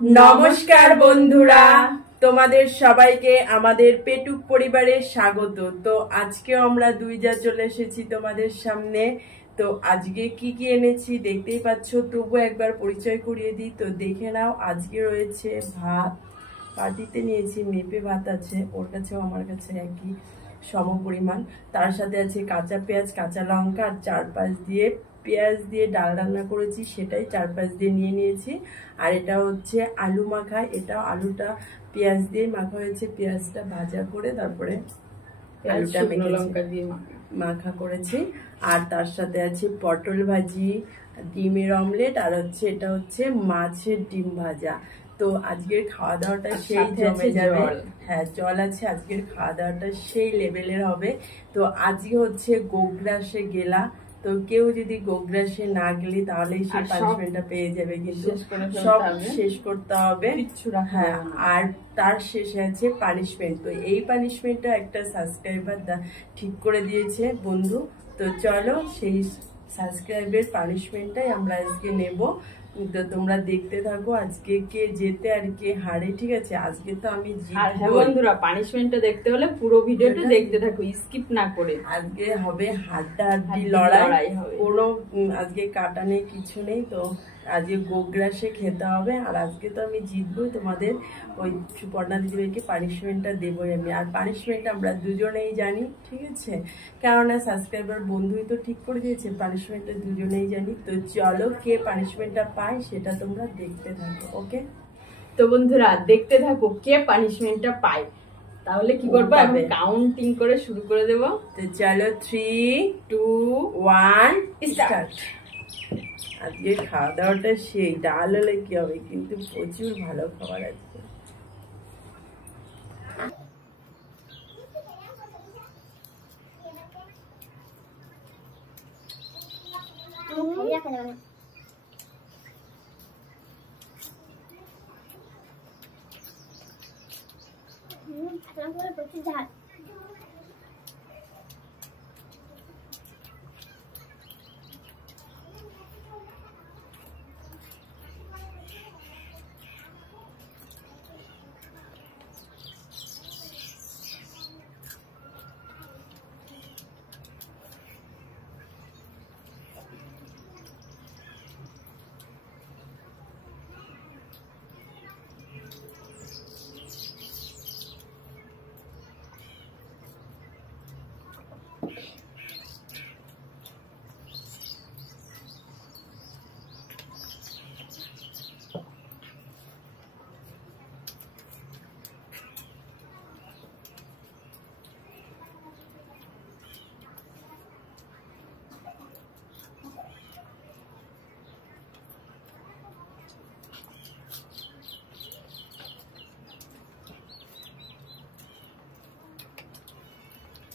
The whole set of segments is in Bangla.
নমস্কার বন্ধুরা, তোমাদের সবাইকে আমাদের পেটুক পরিবারে স্বাগত। তো আজকেও আমরা দুই যা চলে এসেছি তোমাদের সামনে। তো আজকে কি কি এনেছি দেখতেই পাচ্ছ, তবু একবার পরিচয় করিয়ে দিই। তো দেখে নাও, আজকে রয়েছে ভাত, পাটিতে নিয়েছি মেপে ভাত আছে, ওর কাছেও আমার কাছে একই সম পরিমাণ। তার সাথে আছে কাঁচা পেঁয়াজ, কাঁচা লঙ্কা, আর চারপাশ দিয়ে পেঁয়াজ দিয়ে ডাল রান্না করেছি, সেটাই চারপাশ দিয়ে নিয়ে নিয়েছি। আর এটা হচ্ছে আলু মাখা, এটাও আলুটা পেঁয়াজ দিয়ে মাখা হয়েছে, পেঁয়াজটা ভাজা করে তারপরে আলুটা লঙ্কা দিয়ে মাখা করেছি। আর তার সাথে আছে পটল ভাজি, ডিমের অমলেট, আর হচ্ছে এটা হচ্ছে মাছের ডিম ভাজা। তো আজকের খাওয়া দাওয়াটা সেই জমে যাবে। হ্যাঁ, জল আছে, আজকের খাওয়া দাওয়াটা সেই লেভেলের হবে। তো আজকে হচ্ছে গোগ্রাসে গেলা, তো কেউ যদি গোগ্রাসে না গেলি তাহলে সেই পানিশমেন্টটা পেয়ে যাবে, কিন্তু সব শেষ করতে হবে। হ্যাঁ, আর তার শেষে আছে পানিশমেন্ট। তো এই পানিশমেন্টটা একটা সাবস্ক্রাইবার ঠিক করে দিয়েছে বন্ধু। তো চলো সেই সাবস্ক্রাইবের পানিশমেন্টটাই আমরা আজকে নেব। তো তোমরা দেখতে থাকো আজকে কে জেতে আর কে হারে, ঠিক আছে? আজকে তো আমি জিতবো। বন্ধুরা, পানিশমেন্টটা দেখতে হলে পুরো ভিডিওটা দেখতে থাকো, স্কিপ না করে। আজকে হবে হাড্ডাহাড্ডি লড়াই, কোনো আজকে কাটা নেই, কিছু নেই। তো আজকে গোগ্রাসে খেতে হবে, আর আজকে তো আমি জিতবো। তোমাদের ওই সুপর্ণা দিদিভাইকে পানিশমেন্টটা দেবোই আমি। আর পানিশমেন্টটা আমরা দুজনেই জানি, ঠিক আছে? কেননা সাবস্ক্রাইবার বন্ধুই তো ঠিক করে দিয়েছে, পানিশমেন্টটা দুজনেই জানি। তো চলো, কে পানিশমেন্টটা পায় সেটা তোমরা দেখতে থাকো, ওকে? তো বন্ধুরা, দেখতে থাকো কে পানিশমেন্টটা পায়। তাহলে কি করবো, আমি কাউন্টিং করে শুরু করে দেব। তো চলো, 3, 2, 1 স্টার্ট। আজকে খাওয়া দাওয়াটা সেই, ডাল হলে কি হবে, কিন্তু প্রচুর ভালো খাবার আছে। প্রচুর ঝাল।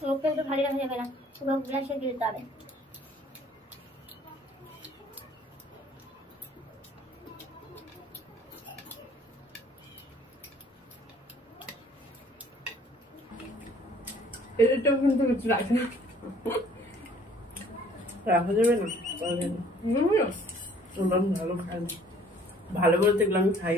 মুখটা একটু ভালো রাখা যাবে না, পুরো গ্লাসে দিতে হবে। এটাও কিন্তু কিছু রাখা যাবে না, তোমরা ভালো খাই, ভালো বলতে এগুলো আমি খাই।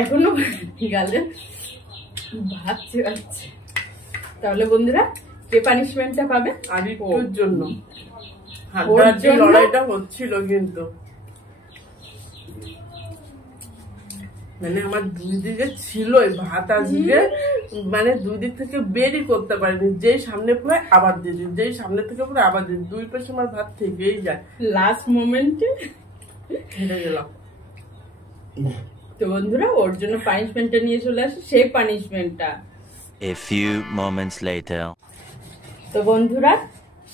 এখনো গালে ভাত চেয়ে। তাহলে বন্ধুরা কে পানিশমেন্টটা পাবে? আদিত্যর জন্য ওর হাড্ডাহাড্ডি জন্য? লড়াইটা হচ্ছিল কিন্তু মানে আমার দুই দিকে ছিল ভাত আজকে মানে দুই দিক থেকে বেরই করতে পারিনি, যেই সামনে পড়ে আবার দিদি, যেই সামনে থেকে পড়ে আবার দিদি, দুই পাশে আমার ভাত থেকেই যায়। লাস্ট মোমেন্টে হেরে গেলাম। তো বন্ধুরা ওর জন্য পানিশমেন্টটা নিয়ে চলে আসে, সেই পানিশমেন্টটা। A few moments later. তো বন্ধুরা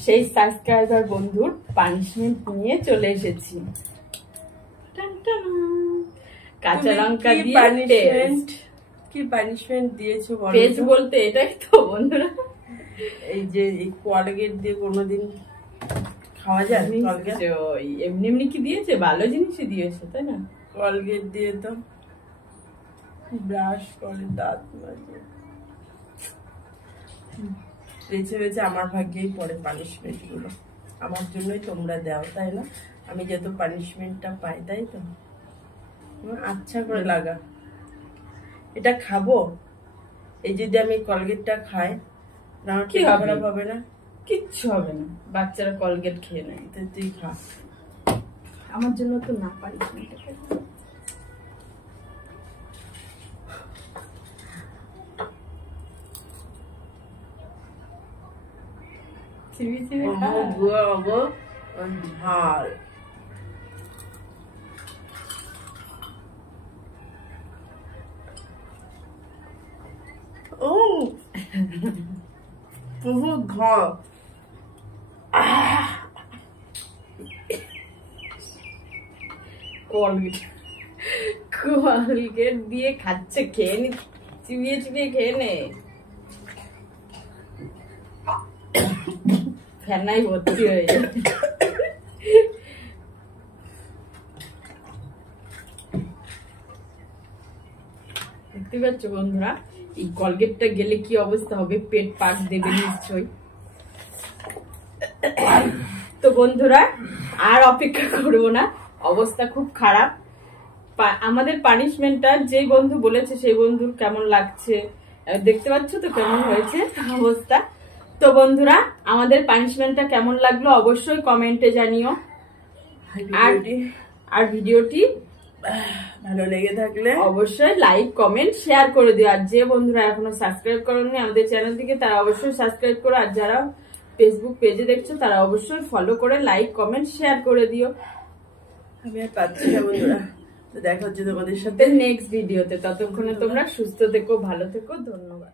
সেই সাবস্ক্রাইবার বন্ধুর পানিশমেন্ট নিয়ে চলে এসেছি। টান টান। কাঁচা লঙ্কা কি দিয়ে পানিশমেন্ট, কি পানিশমেন্ট দিয়েছো বলো পেজ তো? বলতে এটাই তো বন্ধুরা। এই যে এই কোয়ালগেট দিয়ে কোনোদিন খাওয়া যায়? কোয়ালগেট নিশ্চয়ই। এমনি এমনি কি দিয়েছে, ভালো জিনিসই দিয়েছে তাই না? কোয়ালগেট দিয়ে তো ব্রাশ করে দাঁত মাজে। বেছে বেছে আমার ভাগ্যেই পড়ে পানিশমেন্ট গুলো, আমার জন্যই তোমরা দাও তাই না? আমি যত পানিশমেন্টটা পাই তাই তো আমার আচ্ছা করে লাগা। এটা খাবো, এই যদি আমি কলগেটটা খাই না আমার কি কি হবে? খারাপ হবে না? কিচ্ছু হবে না, বাচ্চারা কলগেট খেয়ে নেয়। তো তুই খা। আমার জন্য তো না পানিশমেন্ট। চিবি চিবি খা। ঝাল ও বহুত ঝাল। কলগেট দিয়ে খাচ্ছে, খেয়ে নি, চিবিয়ে চিবিয়ে খেয়ে নে। ফেনাই ভর্তি হয়ে যায়। দেখতে পাচ্ছ বন্ধুরা এই কলগেটটা গেলে কি অবস্থা হবে, পেট পাক দেবে নিশ্চয়ই। তো বন্ধুরা আর অপেক্ষা করবো না, অবস্থা খুব খারাপ। আমাদের পানিশমেন্টটা যে বন্ধু বলেছে সেই বন্ধুর কেমন লাগছে দেখতে পাচ্ছ তো কেমন হয়েছে অবস্থা। তো বন্ধুরা আমাদের পানিশমেন্টটা কেমন লাগলো অবশ্যই কমেন্টে জানিও। আর ভিডিওটি ভালো লেগে থাকলে অবশ্যই লাইক কমেন্ট শেয়ার করে দিও। আর যে বন্ধুরা এখনো সাবস্ক্রাইব করেননি আমাদের চ্যানেলটিকে তারা অবশ্যই সাবস্ক্রাইব করো। আর যারা ফেসবুক পেজে দেখছো তারা অবশ্যই ফলো করে লাইক কমেন্ট শেয়ার করে দিও। আমি আর পাচ্ছি না বন্ধুরা, তো দেখা হচ্ছে তোমাদের সাথে নেক্সট ভিডিওতে। ততক্ষণে তোমরা সুস্থ থেকো, ভালো থেকো, ধন্যবাদ।